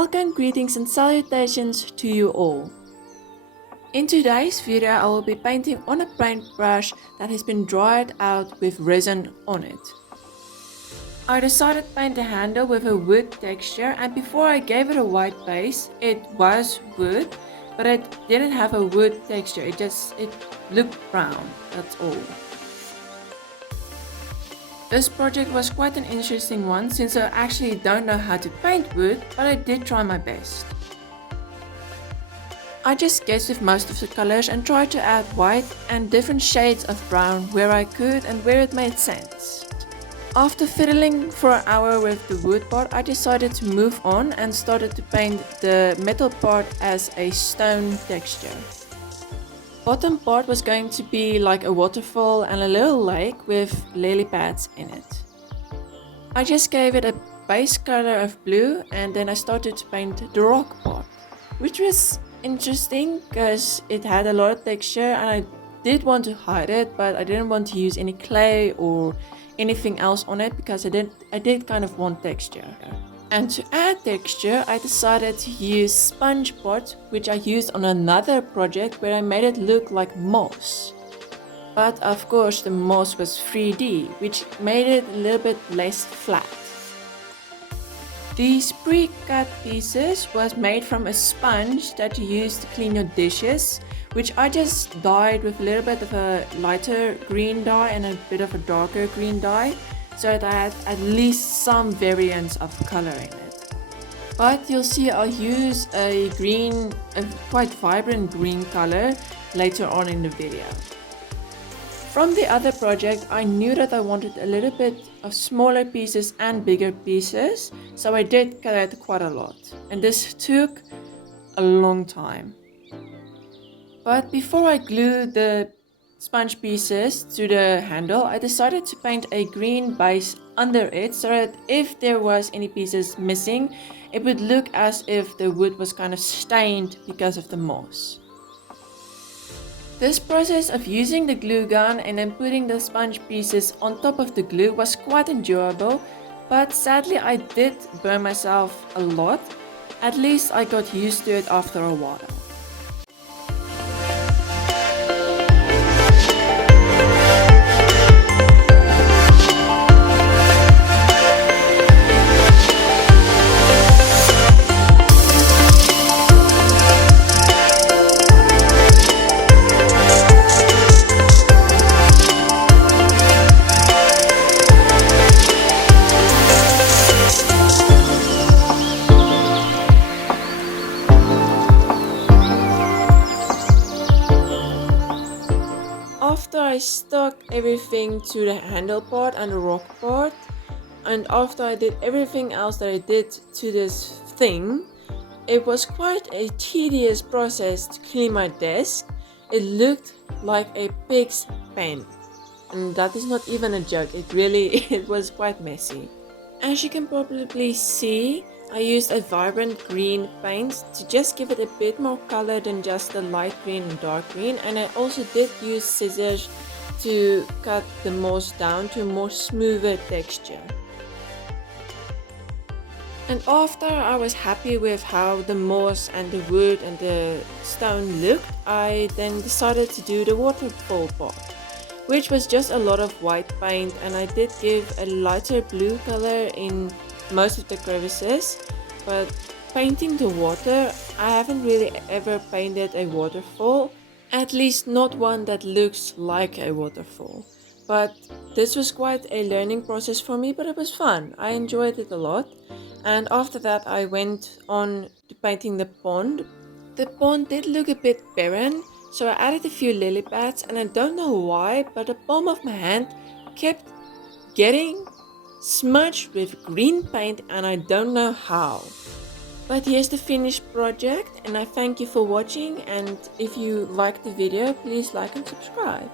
Welcome, greetings and salutations to you all. In today's video I will be painting on a paintbrush that has been dried out with resin on it. I decided to paint the handle with a wood texture, and before I gave it a white base, it was wood, but it didn't have a wood texture, it looked brown, that's all. This project was quite an interesting one since I actually don't know how to paint wood, but I did try my best. I just guessed with most of the colors and tried to add white and different shades of brown where I could and where it made sense. After fiddling for an hour with the wood part, I decided to move on and started to paint the metal part as a stone texture. Bottom part was going to be like a waterfall and a little lake with lily pads in it. I just gave it a base color of blue and then I started to paint the rock part, which was interesting because it had a lot of texture and I did want to hide it, but I didn't want to use any clay or anything else on it because I did kind of want texture. And to add texture, I decided to use sponge pot, which I used on another project where I made it look like moss. But of course the moss was 3D, which made it a little bit less flat. These pre-cut pieces was made from a sponge that you use to clean your dishes, which I just dyed with a little bit of a lighter green dye and a bit of a darker green dye, so that I had at least some variance of color in it. But you'll see I'll use a quite vibrant green color later on in the video. From the other project, I knew that I wanted a little bit of smaller pieces and bigger pieces, so I did cut it quite a lot. And this took a long time. But before I glued the sponge pieces to the handle, I decided to paint a green base under it so that if there was any pieces missing, it would look as if the wood was kind of stained because of the moss. This process of using the glue gun and then putting the sponge pieces on top of the glue was quite enjoyable, but sadly I did burn myself a lot. At least I got used to it after a while. After I stuck everything to the handle part and the rock part, and after I did everything else that I did to this thing, it was quite a tedious process to clean my desk. It looked like a pig's pen, and that is not even a joke, it was quite messy. As you can probably see, I used a vibrant green paint to just give it a bit more color than just the light green and dark green, and I also did use scissors to cut the moss down to a more smoother texture. And after I was happy with how the moss and the wood and the stone looked, I then decided to do the waterfall part, which was just a lot of white paint, and I did give a lighter blue color in most of the crevices. But painting the water, I haven't really ever painted a waterfall, at least not one that looks like a waterfall. But this was quite a learning process for me, but it was fun. I enjoyed it a lot. And after that I went on to painting the pond. The pond did look a bit barren, so I added a few lily pads, and I don't know why, but the palm of my hand kept getting smudged with green paint and I don't know how. But here's the finished project, and I thank you for watching, and if you liked the video, please like and subscribe.